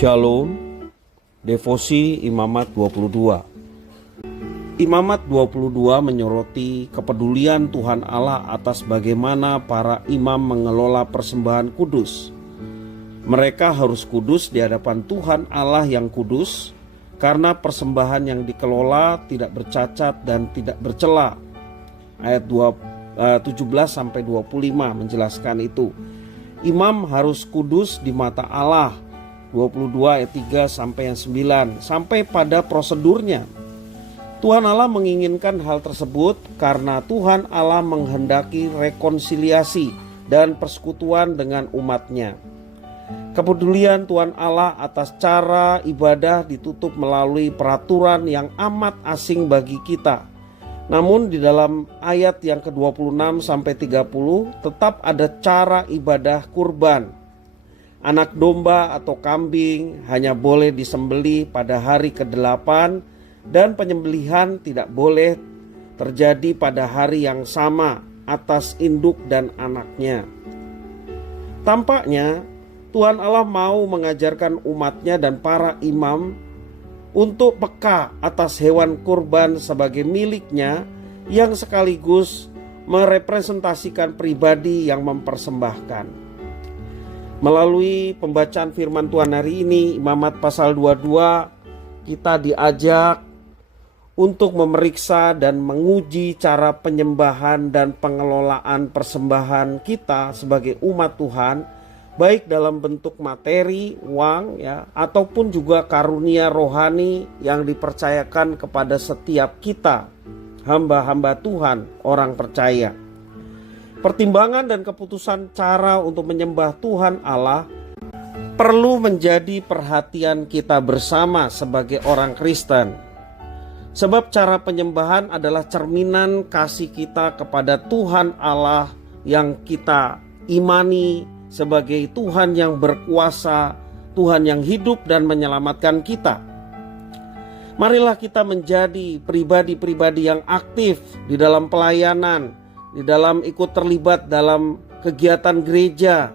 Shalom, Devosi Imamat 22. Imamat 22 menyoroti kepedulian Tuhan Allah atas bagaimana para imam mengelola persembahan kudus. Mereka harus kudus di hadapan Tuhan Allah yang kudus, karena persembahan yang dikelola tidak bercacat dan tidak bercela. Ayat 17-25 menjelaskan itu. Imam harus kudus di mata Allah. 22 ayat 3-9 sampai pada prosedurnya. Tuhan Allah menginginkan hal tersebut karena Tuhan Allah menghendaki rekonsiliasi dan persekutuan dengan umatnya. Kepedulian Tuhan Allah atas cara ibadah ditutup melalui peraturan yang amat asing bagi kita. Namun di dalam ayat yang ke-26 sampai 30 tetap ada cara ibadah kurban. Anak domba atau kambing hanya boleh disembelih pada hari ke-8 dan penyembelihan tidak boleh terjadi pada hari yang sama atas induk dan anaknya. Tampaknya Tuhan Allah mau mengajarkan umatnya dan para imam untuk peka atas hewan kurban sebagai miliknya yang sekaligus merepresentasikan pribadi yang mempersembahkan. Melalui pembacaan firman Tuhan hari ini, Imamat pasal 22, kita diajak untuk memeriksa dan menguji cara penyembahan dan pengelolaan persembahan kita sebagai umat Tuhan, baik dalam bentuk materi, uang, ataupun juga karunia rohani yang dipercayakan kepada setiap kita, hamba-hamba Tuhan, orang percaya. Pertimbangan dan keputusan cara untuk menyembah Tuhan Allah perlu menjadi perhatian kita bersama sebagai orang Kristen. Sebab cara penyembahan adalah cerminan kasih kita kepada Tuhan Allah yang kita imani sebagai Tuhan yang berkuasa, Tuhan yang hidup dan menyelamatkan kita. Marilah kita menjadi pribadi-pribadi yang aktif di dalam pelayanan, di dalam ikut terlibat dalam kegiatan gereja,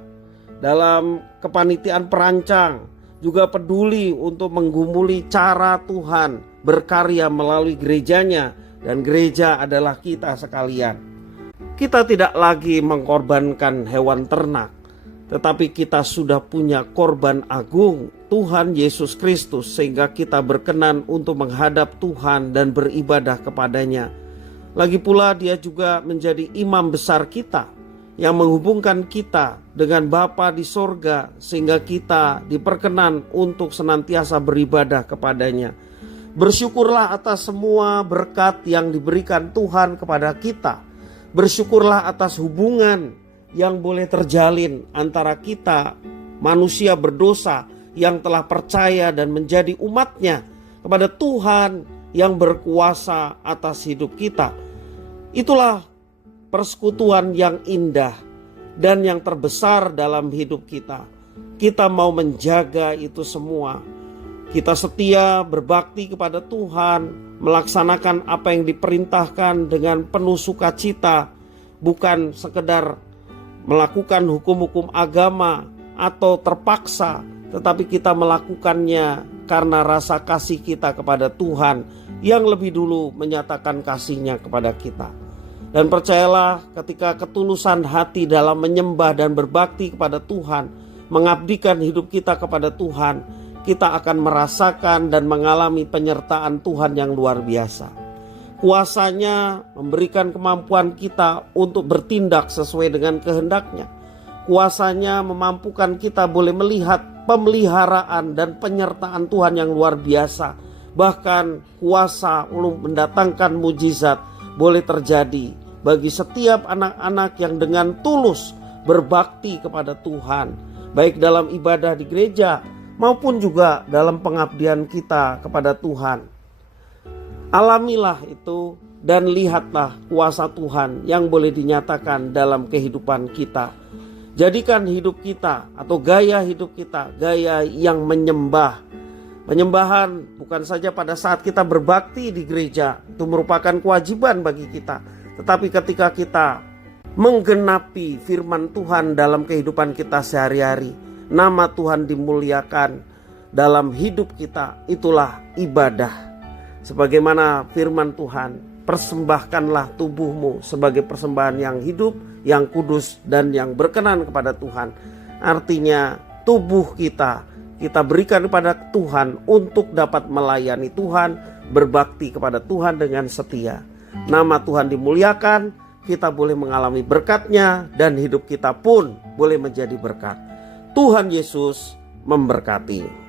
dalam kepanitiaan perancang, juga peduli untuk menggumuli cara Tuhan berkarya melalui gerejanya, dan gereja adalah kita sekalian. Kita tidak lagi mengorbankan hewan ternak, tetapi kita sudah punya korban agung, Tuhan Yesus Kristus, sehingga kita berkenan untuk menghadap Tuhan dan beribadah kepadanya. Lagi pula dia juga menjadi imam besar kita yang menghubungkan kita dengan Bapa di sorga, sehingga kita diperkenan untuk senantiasa beribadah kepadanya. Bersyukurlah atas semua berkat yang diberikan Tuhan kepada kita. Bersyukurlah atas hubungan yang boleh terjalin antara kita, manusia berdosa yang telah percaya dan menjadi umatnya, kepada Tuhan yang berkuasa atas hidup kita. Itulah persekutuan yang indah dan yang terbesar dalam hidup kita. Kita mau menjaga itu semua. Kita setia berbakti kepada Tuhan, melaksanakan apa yang diperintahkan dengan penuh sukacita, bukan sekedar melakukan hukum-hukum agama atau terpaksa, tetapi kita melakukannya karena rasa kasih kita kepada Tuhan yang lebih dulu menyatakan kasih-Nya kepada kita. Dan percayalah, ketika ketulusan hati dalam menyembah dan berbakti kepada Tuhan, mengabdikan hidup kita kepada Tuhan, kita akan merasakan dan mengalami penyertaan Tuhan yang luar biasa. Kuasanya memberikan kemampuan kita untuk bertindak sesuai dengan kehendak-Nya. Kuasanya memampukan kita boleh melihat pemeliharaan dan penyertaan Tuhan yang luar biasa. Bahkan kuasa untuk mendatangkan mujizat boleh terjadi bagi setiap anak-anak yang dengan tulus berbakti kepada Tuhan, baik dalam ibadah di gereja maupun juga dalam pengabdian kita kepada Tuhan. Alamilah itu dan lihatlah kuasa Tuhan yang boleh dinyatakan dalam kehidupan kita. Jadikan hidup kita atau gaya hidup kita gaya yang menyembah. Penyembahan bukan saja pada saat kita berbakti di gereja, itu merupakan kewajiban bagi kita. Tetapi ketika kita menggenapi firman Tuhan dalam kehidupan kita sehari-hari, nama Tuhan dimuliakan, dalam hidup kita, itulah ibadah. Sebagaimana firman Tuhan, persembahkanlah tubuhmu sebagai persembahan yang hidup, yang kudus, dan yang berkenan kepada Tuhan. Artinya tubuh kita berikan kepada Tuhan untuk dapat melayani Tuhan, berbakti kepada Tuhan dengan setia. Nama Tuhan dimuliakan, kita boleh mengalami berkat-Nya, dan hidup kita pun boleh menjadi berkat. Tuhan Yesus memberkati.